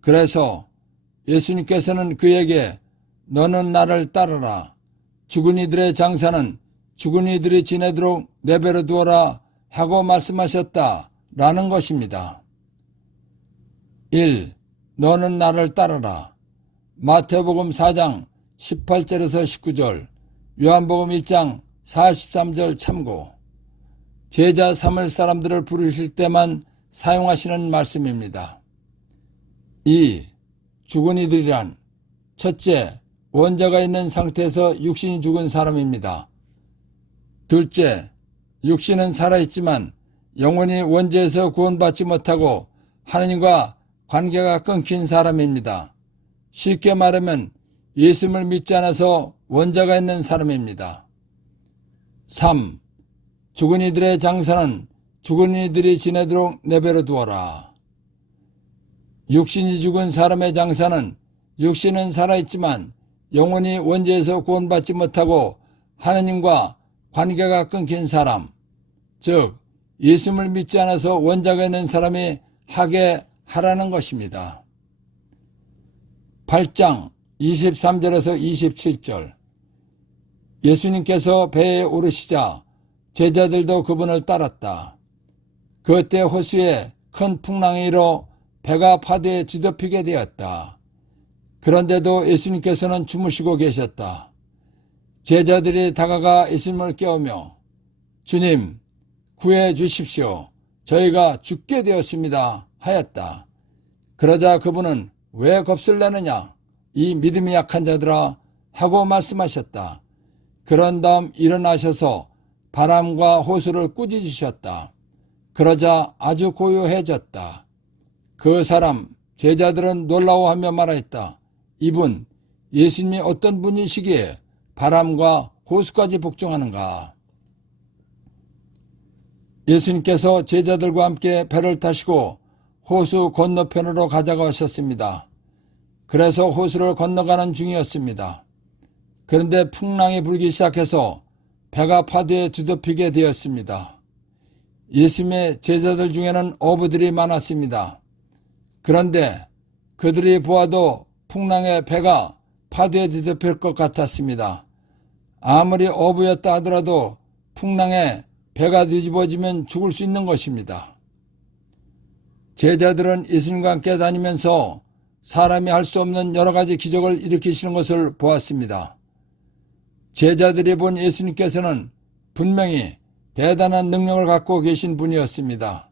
그래서 예수님께서는 그에게 너는 나를 따르라. 죽은 이들의 장사는 죽은 이들이 지내도록 내버려 두어라 하고 말씀하셨다라는 것입니다. 1. 너는 나를 따르라. 마태복음 4장 18절에서 19절, 요한복음 1장 43절 참고. 제자 삼을 사람들을 부르실 때만 사용하시는 말씀입니다. 2. 죽은 이들이란 첫째, 원자가 있는 상태에서 육신이 죽은 사람입니다. 둘째, 육신은 살아있지만 영혼이 원죄에서 구원받지 못하고 하나님과 관계가 끊긴 사람입니다. 쉽게 말하면 예수를 믿지 않아서 원자가 있는 사람입니다. 3. 죽은 이들의 장사는 죽은 이들이 지내도록 내버려 두어라. 육신이 죽은 사람의 장사는 육신은 살아있지만 영혼이 원죄에서 구원받지 못하고 하나님과 관계가 끊긴 사람, 즉 예수를 믿지 않아서 원자가 있는 사람이 하게 하라는 것입니다. 8장 23절에서 27절, 예수님께서 배에 오르시자 제자들도 그분을 따랐다. 그때 호수에 큰 풍랑이 일어 배가 파도에 뒤덮이게 되었다. 그런데도 예수님께서는 주무시고 계셨다. 제자들이 다가가 예수님을 깨우며 주님, 구해 주십시오. 저희가 죽게 되었습니다 하였다. 그러자 그분은 왜 겁을 내느냐? 이 믿음이 약한 자들아 하고 말씀하셨다. 그런 다음 일어나셔서 바람과 호수를 꾸짖으셨다. 그러자 아주 고요해졌다. 그 사람 제자들은 놀라워하며 말하였다. 이분 예수님이 어떤 분이시기에 바람과 호수까지 복종하는가? 예수님께서 제자들과 함께 배를 타시고 호수 건너편으로 가자고 하셨습니다. 그래서 호수를 건너가는 중이었습니다. 그런데 풍랑이 불기 시작해서 배가 파도에 뒤덮이게 되었습니다. 예수님의 제자들 중에는 어부들이 많았습니다. 그런데 그들이 보아도 풍랑에 배가 파도에 뒤덮일 것 같았습니다. 아무리 어부였다 하더라도 풍랑에 배가 뒤집어지면 죽을 수 있는 것입니다. 제자들은 예수님과 함께 다니면서 사람이 할 수 없는 여러 가지 기적을 일으키시는 것을 보았습니다. 제자들이 본 예수님께서는 분명히 대단한 능력을 갖고 계신 분이었습니다.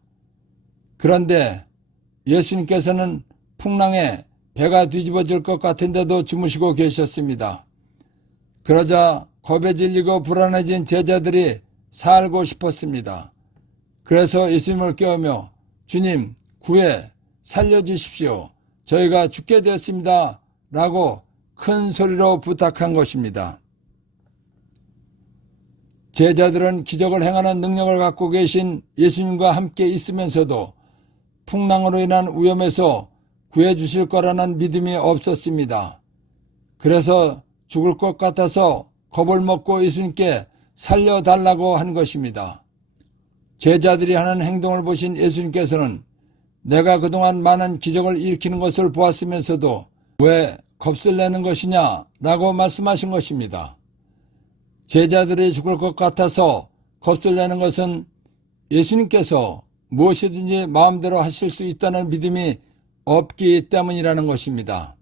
그런데 예수님께서는 풍랑에 배가 뒤집어질 것 같은데도 주무시고 계셨습니다. 그러자 겁에 질리고 불안해진 제자들이 살고 싶었습니다. 그래서 예수님을 깨우며 주님, 구해 살려주십시오. 저희가 죽게 되었습니다. 라고 큰 소리로 부탁한 것입니다. 제자들은 기적을 행하는 능력을 갖고 계신 예수님과 함께 있으면서도 풍랑으로 인한 위험에서 구해주실 거라는 믿음이 없었습니다. 그래서 죽을 것 같아서 겁을 먹고 예수님께 살려달라고 한 것입니다. 제자들이 하는 행동을 보신 예수님께서는 내가 그동안 많은 기적을 일으키는 것을 보았으면서도 왜 겁을 내는 것이냐 라고 말씀하신 것입니다. 제자들이 죽을 것 같아서 겁을 내는 것은 예수님께서 무엇이든지 마음대로 하실 수 있다는 믿음이 없기 때문이라는 것입니다.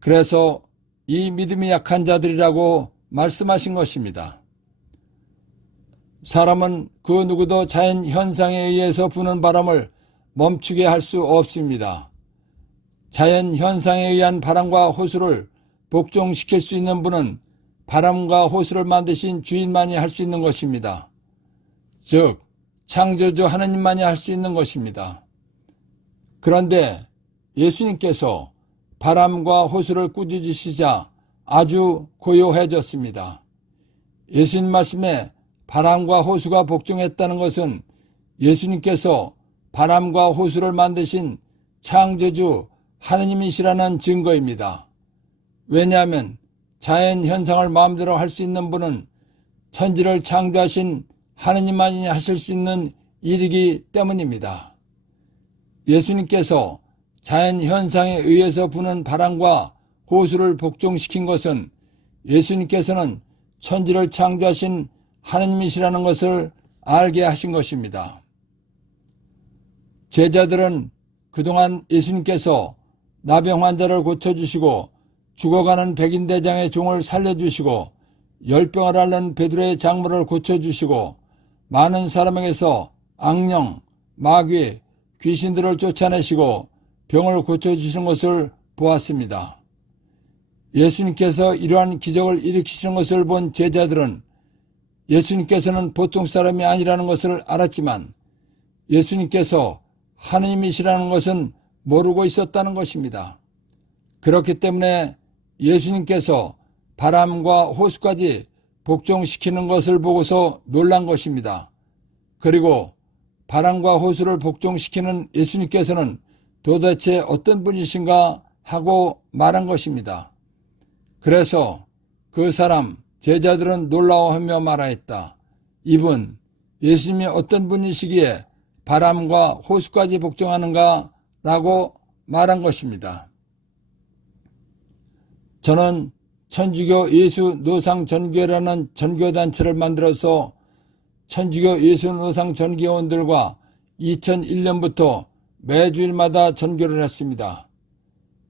그래서 이 믿음이 약한 자들이라고 말씀하신 것입니다. 사람은 그 누구도 자연 현상에 의해서 부는 바람을 멈추게 할 수 없습니다. 자연 현상에 의한 바람과 호수를 복종시킬 수 있는 분은 바람과 호수를 만드신 주인만이 할 수 있는 것입니다. 즉 창조주 하나님만이 할 수 있는 것입니다. 그런데 예수님께서 바람과 호수를 꾸짖으시자 아주 고요해졌습니다. 예수님 말씀에 바람과 호수가 복종했다는 것은 예수님께서 바람과 호수를 만드신 창조주 하느님이시라는 증거입니다. 왜냐하면 자연 현상을 마음대로 할 수 있는 분은 천지를 창조하신 하느님만이 하실 수 있는 일이기 때문입니다. 예수님께서 자연 현상에 의해서 부는 바람과 호수를 복종시킨 것은 예수님께서는 천지를 창조하신 하느님이시라는 것을 알게 하신 것입니다. 제자들은 그동안 예수님께서 나병 환자를 고쳐주시고 죽어가는 백인대장의 종을 살려주시고 열병을 앓는 베드로의 장모를 고쳐주시고 많은 사람에게서 악령, 마귀, 귀신들을 쫓아내시고 병을 고쳐주시는 것을 보았습니다. 예수님께서 이러한 기적을 일으키시는 것을 본 제자들은 예수님께서는 보통 사람이 아니라는 것을 알았지만 예수님께서 하나님이시라는 것은 모르고 있었다는 것입니다. 그렇기 때문에 예수님께서 바람과 호수까지 복종시키는 것을 보고서 놀란 것입니다. 그리고 바람과 호수를 복종시키는 예수님께서는 도대체 어떤 분이신가 하고 말한 것입니다. 그래서 그 사람 제자들은 놀라워하며 말하였다. 이분 예수님이 어떤 분이시기에 바람과 호수까지 복종하는가 라고 말한 것입니다. 저는 천주교 예수노상전교회라는 전교단체를 만들어서 천주교 예수노상전교원들과 2001년부터 매주일마다 전교를 했습니다.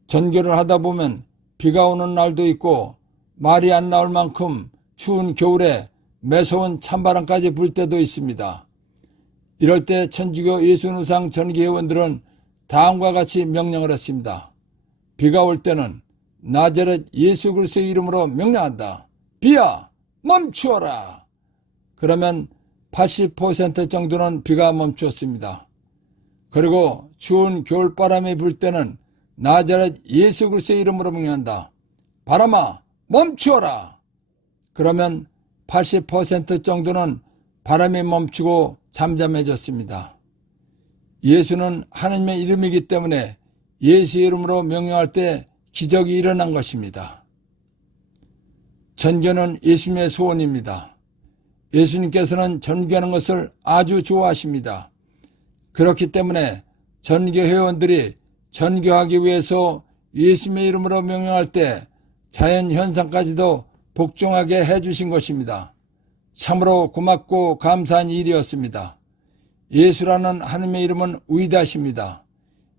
전교를 하다 보면 비가 오는 날도 있고 말이 안 나올 만큼 추운 겨울에 매서운 찬바람까지 불 때도 있습니다. 이럴 때 천주교 예수노상 전교회원들은 다음과 같이 명령을 했습니다. 비가 올 때는 나자렛 예수 그리스도의 이름으로 명령한다. 비야 멈추어라. 그러면 80% 정도는 비가 멈추었습니다. 그리고 추운 겨울바람이 불 때는 나자렛 예수 그리스도의 이름으로 명령한다. 바람아 멈추어라. 그러면 80% 정도는 바람이 멈추고 잠잠해졌습니다. 예수는 하나님의 이름이기 때문에 예수의 이름으로 명령할 때 기적이 일어난 것입니다. 전교는 예수님의 소원입니다. 예수님께서는 전교하는 것을 아주 좋아하십니다. 그렇기 때문에 전교 회원들이 전교하기 위해서 예수님의 이름으로 명령할 때 자연 현상까지도 복종하게 해주신 것입니다. 참으로 고맙고 감사한 일이었습니다. 예수라는 하나님의 이름은 위대하십니다.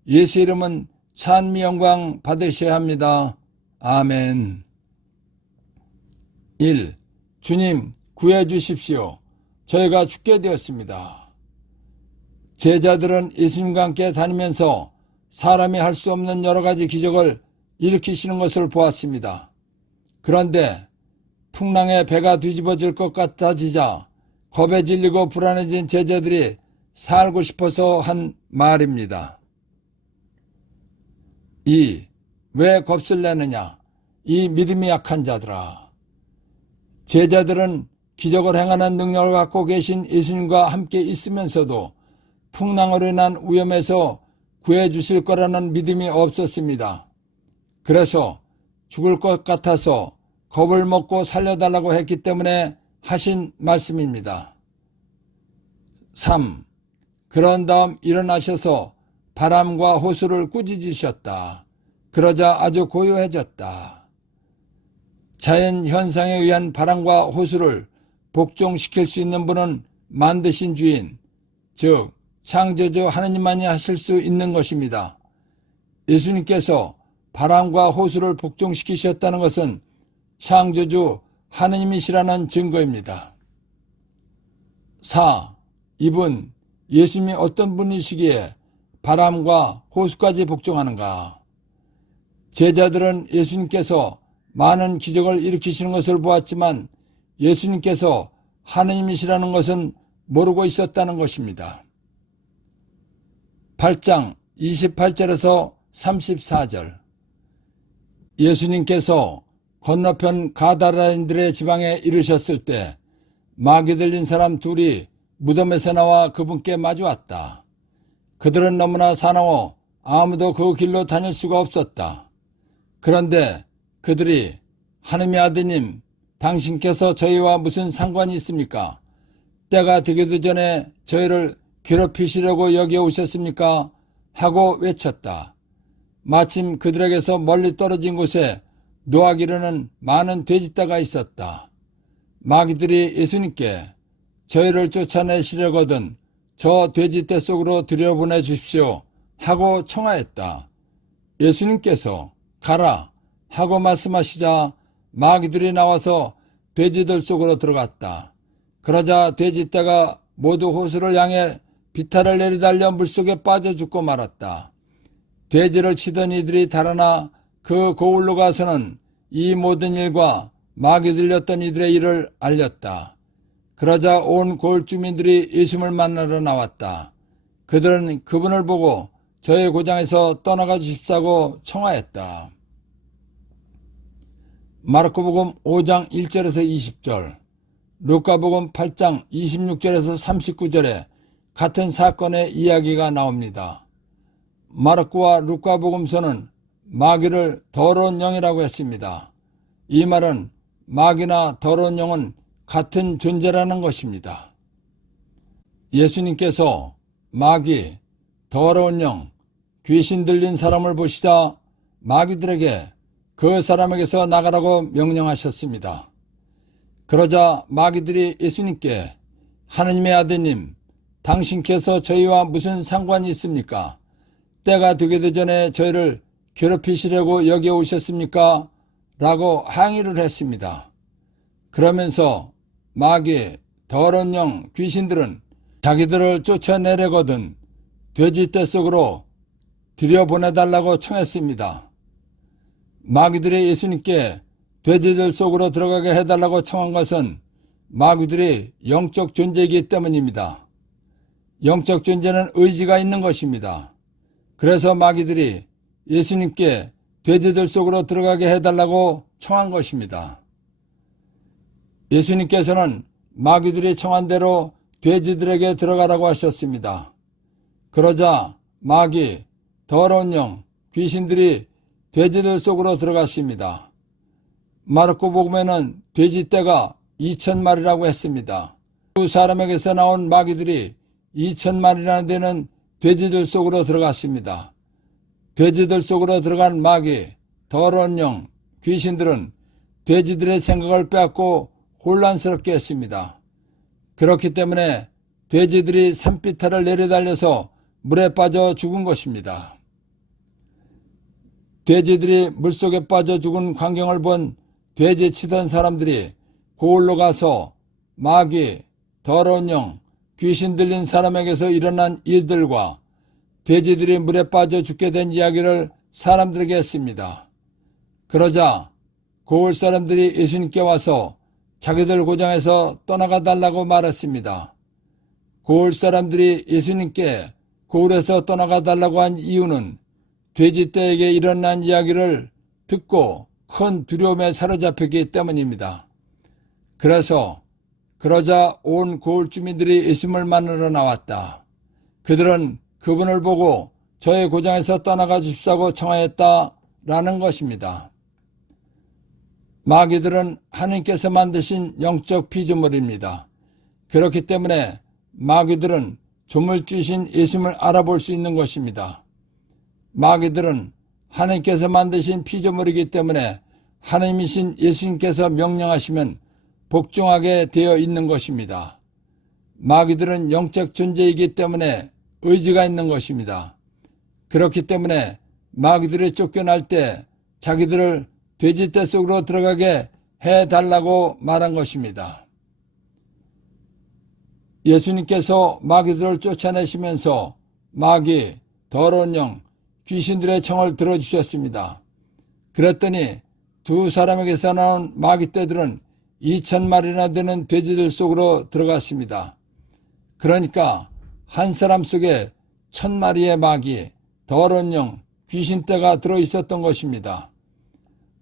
예수의 이름은 찬미 영광 받으셔야 합니다. 아멘. 1. 주님 구해 주십시오. 저희가 죽게 되었습니다. 제자들은 예수님과 함께 다니면서 사람이 할 수 없는 여러 가지 기적을 일으키시는 것을 보았습니다. 그런데 풍랑에 배가 뒤집어질 것 같아지자 겁에 질리고 불안해진 제자들이 살고 싶어서 한 말입니다. 2. 왜 겁을 내느냐? 이 믿음이 약한 자들아. 제자들은 기적을 행하는 능력을 갖고 계신 예수님과 함께 있으면서도 풍랑으로 인한 위험에서 구해주실 거라는 믿음이 없었습니다. 그래서 죽을 것 같아서 겁을 먹고 살려달라고 했기 때문에 하신 말씀입니다. 3. 그런 다음 일어나셔서 바람과 호수를 꾸짖으셨다. 그러자 아주 고요해졌다. 자연 현상에 의한 바람과 호수를 복종시킬 수 있는 분은 만드신 주인, 즉 창조주 하느님만이 하실 수 있는 것입니다. 예수님께서 바람과 호수를 복종시키셨다는 것은 창조주 하느님이시라는 증거입니다. 4. 이분 예수님이 어떤 분이시기에 바람과 호수까지 복종하는가? 제자들은 예수님께서 많은 기적을 일으키시는 것을 보았지만 예수님께서 하느님이시라는 것은 모르고 있었다는 것입니다. 8장 28절에서 34절. 예수님께서 건너편 가다라인들의 지방에 이르셨을 때 마귀 들린 사람 둘이 무덤에서 나와 그분께 마주왔다. 그들은 너무나 사나워 아무도 그 길로 다닐 수가 없었다. 그런데 그들이 하느님의 아드님, 당신께서 저희와 무슨 상관이 있습니까? 때가 되기도 전에 저희를 괴롭히시려고 여기에 오셨습니까? 하고 외쳤다. 마침 그들에게서 멀리 떨어진 곳에 노하기르는 많은 돼지떼가 있었다. 마귀들이 예수님께 저희를 쫓아내시려거든 저 돼지떼 속으로 들여보내 주십시오 하고 청하였다. 예수님께서 가라 하고 말씀하시자 마귀들이 나와서 돼지들 속으로 들어갔다. 그러자 돼지떼가 모두 호수를 향해 비탈을 내리달려 물속에 빠져 죽고 말았다. 돼지를 치던 이들이 달아나 그 고을로 가서는 이 모든 일과 마귀 들렸던 이들의 일을 알렸다. 그러자 온 고을 주민들이 예수님을 만나러 나왔다. 그들은 그분을 보고 저의 고장에서 떠나가 주십사고 청하였다. 마르코복음 5장 1절에서 20절, 루카복음 8장 26절에서 39절에 같은 사건의 이야기가 나옵니다. 마르코와 루카복음서는 마귀를 더러운 영이라고 했습니다. 이 말은 마귀나 더러운 영은 같은 존재라는 것입니다. 예수님께서 마귀, 더러운 영, 귀신 들린 사람을 보시자 마귀들에게 그 사람에게서 나가라고 명령하셨습니다. 그러자 마귀들이 예수님께 하느님의 아드님, 당신께서 저희와 무슨 상관이 있습니까? 때가 되기도 전에 저희를 괴롭히시려고 여기에 오셨습니까? 라고 항의를 했습니다. 그러면서 마귀, 더러운 영, 귀신들은 자기들을 쫓아내려거든 돼지떼 속으로 들여보내달라고 청했습니다. 마귀들이 예수님께 돼지들 속으로 들어가게 해달라고 청한 것은 마귀들이 영적 존재이기 때문입니다. 영적 존재는 의지가 있는 것입니다. 그래서 마귀들이 예수님께 돼지들 속으로 들어가게 해달라고 청한 것입니다. 예수님께서는 마귀들이 청한 대로 돼지들에게 들어가라고 하셨습니다. 그러자 마귀, 더러운 영, 귀신들이 돼지들 속으로 들어갔습니다. 마르코복음에는 돼지떼가 2,000마리라고 했습니다. 두 사람에게서 나온 마귀들이 2,000마리나 되는 돼지들 속으로 들어갔습니다. 돼지들 속으로 들어간 마귀, 더러운 영, 귀신들은 돼지들의 생각을 빼앗고 혼란스럽게 했습니다. 그렇기 때문에 돼지들이 산비탈을 내려달려서 물에 빠져 죽은 것입니다. 돼지들이 물속에 빠져 죽은 광경을 본 돼지 치던 사람들이 고을로 가서 마귀, 더러운 영, 귀신 들린 사람에게서 일어난 일들과 돼지들이 물에 빠져 죽게 된 이야기를 사람들에게 했습니다. 그러자 고을 사람들이 예수님께 와서 자기들 고장에서 떠나가 달라고 말했습니다. 고을 사람들이 예수님께 고을에서 떠나가 달라고 한 이유는 돼지떼에게 일어난 이야기를 듣고 큰 두려움에 사로잡혔기 때문입니다. 그래서 그러자 온 고을 주민들이 예수님을 만나러 나왔다. 그들은 그분을 보고 저의 고장에서 떠나가 주십사고 청하였다라는 것입니다. 마귀들은 하나님께서 만드신 영적 피조물입니다. 그렇기 때문에 마귀들은 조물주신 예수님을 알아볼 수 있는 것입니다. 마귀들은 하나님께서 만드신 피조물이기 때문에 하나님이신 예수님께서 명령하시면 복종하게 되어 있는 것입니다. 마귀들은 영적 존재이기 때문에 의지가 있는 것입니다. 그렇기 때문에 마귀들이 쫓겨날 때 자기들을 돼지떼 속으로 들어가게 해달라고 말한 것입니다. 예수님께서 마귀들을 쫓아내시면서 마귀, 더러운 영, 귀신들의 청을 들어주셨습니다. 그랬더니 두 사람에게서 나온 마귀떼들은 2,000마리나 되는 돼지들 속으로 들어갔습니다. 그러니까 한 사람 속에 1,000마리의 마귀, 더러운 영, 귀신떼가 들어있었던 것입니다.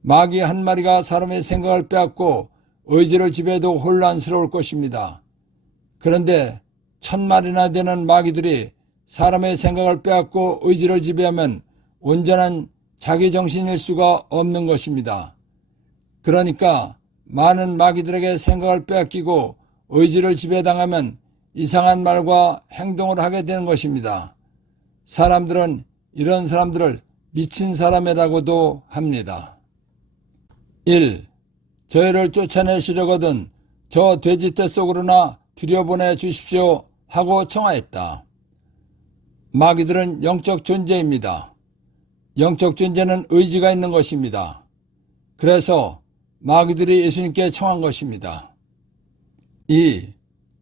마귀 한 마리가 사람의 생각을 빼앗고 의지를 지배해도 혼란스러울 것입니다. 그런데 1,000마리나 되는 마귀들이 사람의 생각을 빼앗고 의지를 지배하면 온전한 자기 정신일 수가 없는 것입니다. 그러니까 많은 마귀들에게 생각을 빼앗기고 의지를 지배당하면 이상한 말과 행동을 하게 되는 것입니다. 사람들은 이런 사람들을 미친 사람이라고도 합니다. 1. 저희를 쫓아내시려거든 저 돼지떼 속으로나 들여보내 주십시오 하고 청하였다. 마귀들은 영적 존재입니다. 영적 존재는 의지가 있는 것입니다. 그래서 마귀들이 예수님께 청한 것입니다. 2.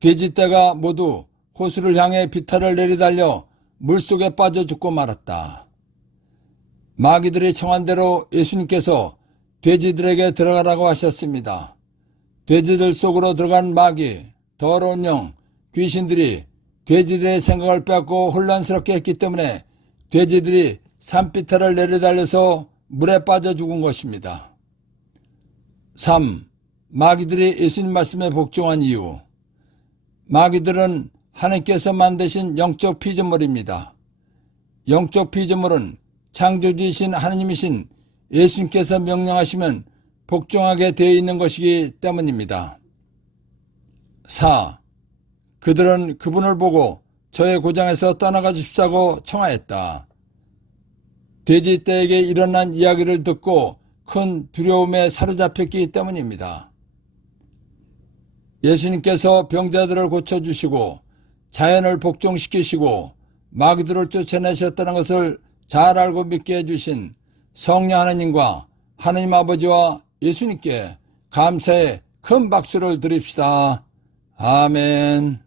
돼지떼가 모두 호수를 향해 비탈을 내리달려 물속에 빠져 죽고 말았다. 마귀들이 청한 대로 예수님께서 돼지들에게 들어가라고 하셨습니다. 돼지들 속으로 들어간 마귀, 더러운 영, 귀신들이 돼지들의 생각을 빼앗고 혼란스럽게 했기 때문에 돼지들이 산비탈을 내리달려서 물에 빠져 죽은 것입니다. 3. 마귀들이 예수님 말씀에 복종한 이유. 마귀들은 하나님께서 만드신 영적 피조물입니다. 영적 피조물은 창조주이신 하나님이신 예수님께서 명령하시면 복종하게 되어 있는 것이기 때문입니다. 4. 그들은 그분을 보고 저의 고장에서 떠나가 주십사고 청하였다. 돼지떼에게 일어난 이야기를 듣고 큰 두려움에 사로잡혔기 때문입니다. 예수님께서 병자들을 고쳐주시고 자연을 복종시키시고 마귀들을 쫓아내셨다는 것을 잘 알고 믿게 해주신 성령 하나님과 하나님 아버지와 예수님께 감사의 큰 박수를 드립시다. 아멘.